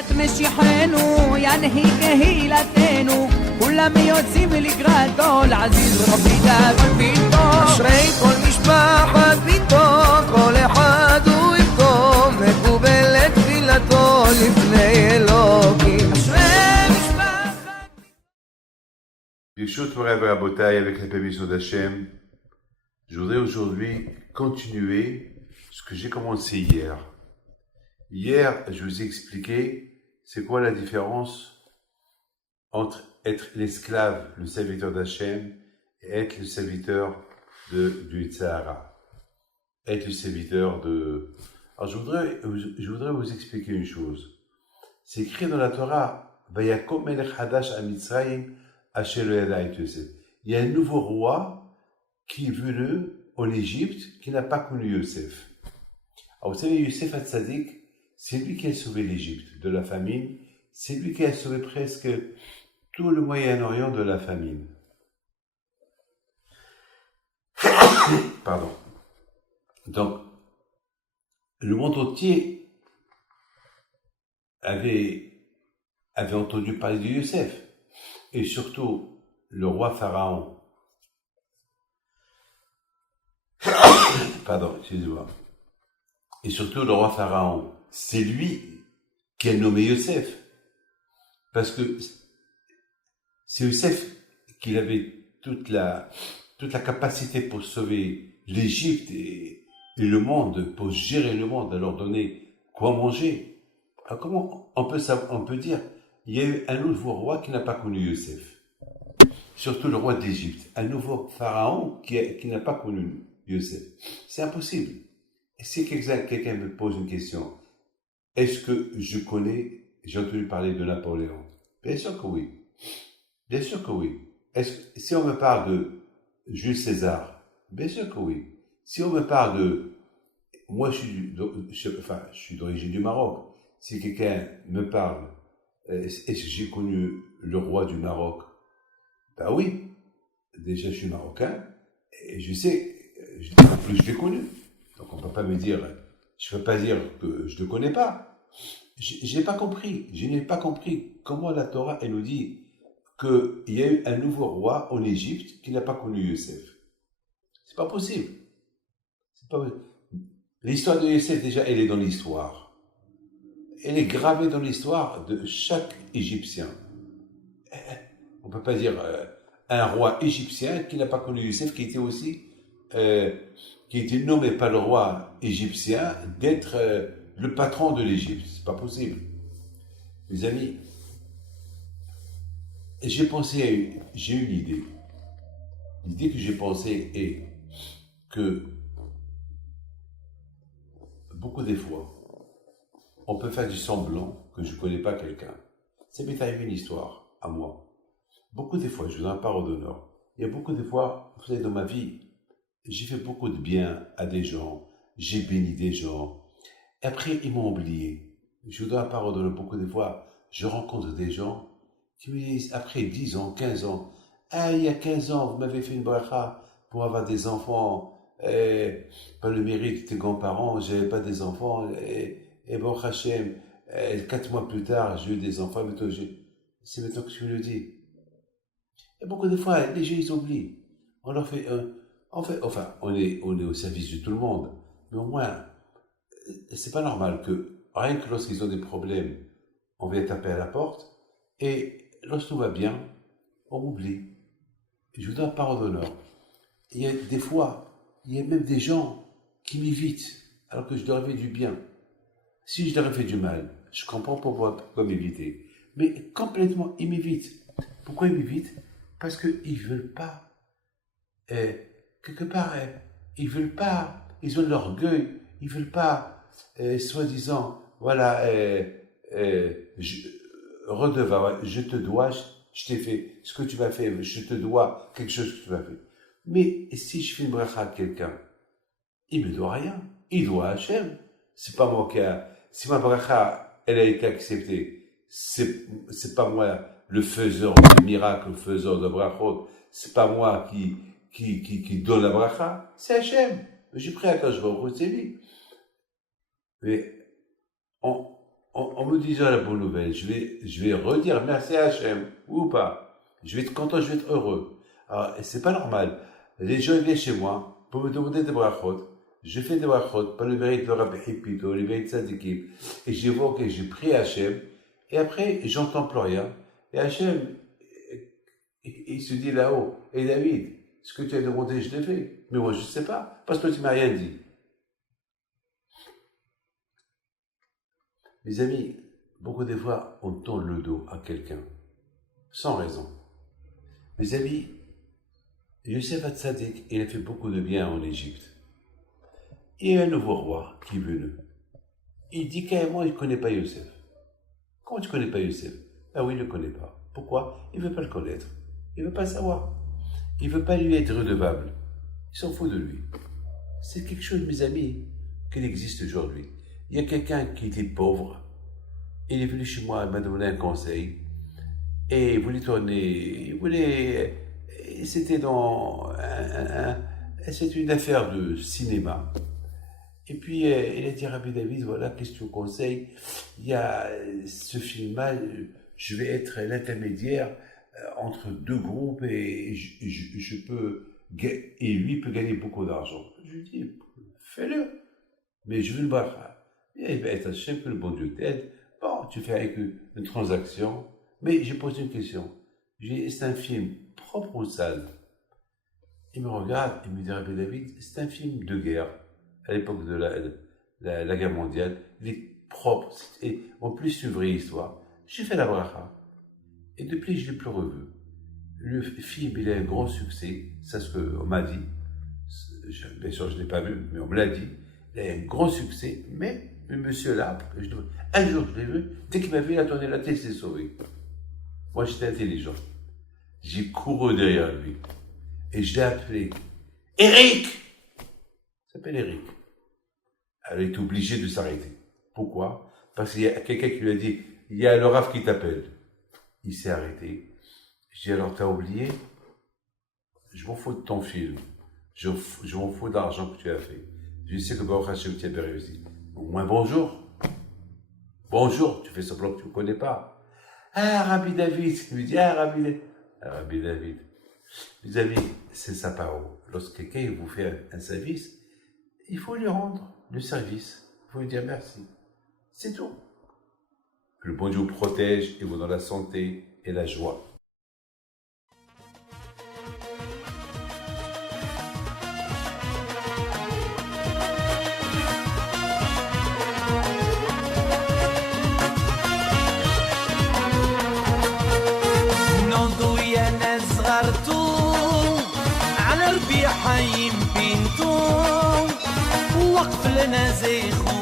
את משיחנו, ינהיג קהילתנו, כולם יוצאים לקראתו, לעזיז רבי דאגון ביתו. אשרי כל משפחת ביתו, כל אחד הוא איתו, מקובלת תפילתו לפני אלוקים. אשרי משפחת Birshot Morav Rabotai, avec la permission d'Hachem, je voudrais aujourd'hui continuer ce que j'ai commencé hier. Hier, je vous ai expliqué c'est quoi la différence entre être l'esclave, le serviteur d'Hachem, et être le serviteur du Tzahara. Être le serviteur de... Alors je voudrais vous expliquer une chose. C'est écrit dans la Torah, Vayakom melech hadash à Mitzrayim, Asher lo yada et Yosef. Il y a un nouveau roi qui est venu en Égypte, qui n'a pas connu Yosef. Alors vous savez, Yosef Hatzadik, c'est lui qui a sauvé l'Égypte de la famine, c'est lui qui a sauvé presque tout le Moyen-Orient de la famine. Pardon. Donc, le monde entier avait entendu parler de Yosef, et surtout le roi Pharaon. Pardon, excusez-moi. Et surtout le roi Pharaon. C'est lui qui a nommé Yosef. Parce que c'est Yosef qui avait toute la capacité pour sauver l'Égypte et le monde, pour gérer le monde, à leur donner quoi manger. Alors comment on peut dire, il y a eu un nouveau roi qui n'a pas connu Yosef. Surtout le roi d'Égypte. Un nouveau pharaon qui n'a pas connu Yosef. C'est impossible. Et si quelqu'un me pose une question, est-ce que j'ai entendu parler de Napoléon? Bien sûr que oui. Bien sûr que oui. Si on me parle de Jules César, bien sûr que oui. Si on me parle de... Moi, je suis d'origine du Maroc. Si quelqu'un me parle, est-ce que j'ai connu le roi du Maroc? Ben oui. Déjà, je suis marocain et je sais, en plus, je l'ai connu. Donc, on ne peut pas me dire, je ne peux pas dire que je ne le connais pas. Je n'ai pas compris comment la Torah, elle nous dit qu'il y a eu un nouveau roi en Égypte qui n'a pas connu Yosef. C'est pas possible. L'histoire de Yosef, déjà, elle est dans l'histoire. Elle est gravée dans l'histoire de chaque Égyptien. On ne peut pas dire un roi égyptien qui n'a pas connu Yosef, qui était nommé par le roi égyptien d'être le patron de l'Égypte. C'est pas possible. Mes amis, j'ai une idée. L'idée que j'ai pensée est que beaucoup des fois, on peut faire du semblant que je ne connais pas quelqu'un. Ça m'est arrivé une histoire à moi. Beaucoup des fois, je vous en parle d'honneur. Il y a beaucoup de fois, vous savez, dans ma vie, j'ai fait beaucoup de bien à des gens, j'ai béni des gens. Et après, ils m'ont oublié. Je vous dois pas redonner beaucoup de fois. Je rencontre des gens qui me disent, après 10 ans, 15 ans, ah, il y a 15 ans, vous m'avez fait une bracha pour avoir des enfants, par le mérite de tes grands-parents, j'avais pas des enfants, et bon, Hachem, 4 mois plus tard, j'ai eu des enfants, mais c'est maintenant que tu me le dis. Et beaucoup de fois, les gens, ils oublient. On leur fait on est au service de tout le monde, mais au moins, c'est pas normal que, rien que lorsqu'ils ont des problèmes, on vient taper à la porte, et lorsque tout va bien, on m'oublie. Je vous donne parole d'honneur. Il y a des fois, il y a même des gens qui m'évitent, alors que je leur ai fait du bien. Si je leur ai fait du mal, je comprends pourquoi m'éviter. Mais complètement, ils m'évitent. Pourquoi ils m'évitent? Parce qu'ils ne veulent pas. Quelque part, ils veulent pas, ils ont de l'orgueil, ils veulent pas, soi-disant, voilà, redevable, je te dois, je t'ai fait ce que tu m'as fait, je te dois quelque chose que tu m'as fait. Mais si je fais une bracha à quelqu'un, il me doit rien, il doit à Hachem. C'est pas moi si ma bracha, elle a été acceptée, c'est pas moi le faiseur de miracles, le faiseur de brachot, c'est pas moi qui donne la bracha, c'est Hachem. J'ai pris à Kadosh Baruch Hu, c'est lui. Mais en me disant la bonne nouvelle, je vais redire merci à Hachem, ou pas. Je vais être content, je vais être heureux. Alors, c'est pas normal. Les gens viennent chez moi pour me demander des brachot. Je fais des brachot, par le mérite de Rabbi Hipito, le mérite de cette équipe. Et j'évoque et j'ai prié Hachem. Et après, j'entends plus rien. Et Hachem, il se dit là-haut, et David, ce que tu as demandé, je l'ai fait. Mais moi, je ne sais pas, parce que tu m'as rien dit. Mes amis, beaucoup de fois, on tourne le dos à quelqu'un, sans raison. Mes amis, Youssef Hatzadik, il a fait beaucoup de bien en Égypte. Il y a un nouveau roi qui est venu. Il dit carrément, il ne connaît pas Youssef. Comment tu ne connais pas Youssef? Ah oui, il ne le connaît pas. Pourquoi? Il ne veut pas le connaître. Il ne veut pas le savoir. Il ne veut pas lui être redevable. Il s'en fout de lui. C'est quelque chose, mes amis, qui existe aujourd'hui. Il y a quelqu'un qui était pauvre. Il est venu chez moi, il m'a donné un conseil. Et il voulait tourner. C'était c'est une affaire de cinéma. Et puis, il a dit à Rabbi David, voilà, qu'est-ce que tu me conseilles? Il y a ce film-là, je vais être l'intermédiaire entre deux groupes et je peux, et lui peut gagner beaucoup d'argent. Je lui dis, fais-le, mais je veux le voir. Et il va être Hachem, que le bon Dieu t'aide. Bon, tu fais avec une transaction, mais j'ai posé une question. J'ai dit, c'est un film propre ou sale? Il me regarde, il me dit, Rabbi David, c'est un film de guerre. À l'époque de la guerre mondiale, il est propre, et en plus c'est une vraie histoire. J'ai fait la bracha, et depuis je ne l'ai plus revu. Le film, il a un grand succès, c'est ce qu'on m'a dit. Bien sûr, je ne l'ai pas vu, mais on me l'a dit. Il a un grand succès, mais le monsieur là, un jour je l'ai vu, dès qu'il m'a vu, il a tourné la tête, il s'est sauvé. Moi j'étais intelligent. J'ai couru derrière lui, et je l'ai appelé Eric! Il s'appelle Eric. Elle est obligée de s'arrêter. Pourquoi? Parce qu'il y a quelqu'un qui lui a dit, il y a le Rav qui t'appelle. Il s'est arrêté. Je dis, alors t'as oublié? Je m'en fous de ton film. Je m'en fous de l'argent que tu as fait. Je sais que Baruch Hashem, tu as bien réussi. Au moins bonjour. Bonjour, tu fais semblant que tu ne me connais pas. Ah, Rabbi David. Il me dit, ah, Rabbi David. Mes amis, c'est sa parole. Lorsque quelqu'un vous fait un service, il faut lui rendre le service. Il faut lui dire merci. C'est tout. Que le bon Dieu vous protège et vous donne la santé et la joie. نوضوا يا ناس غرتوا على ربيع حي بنتو وقف لنا زي خو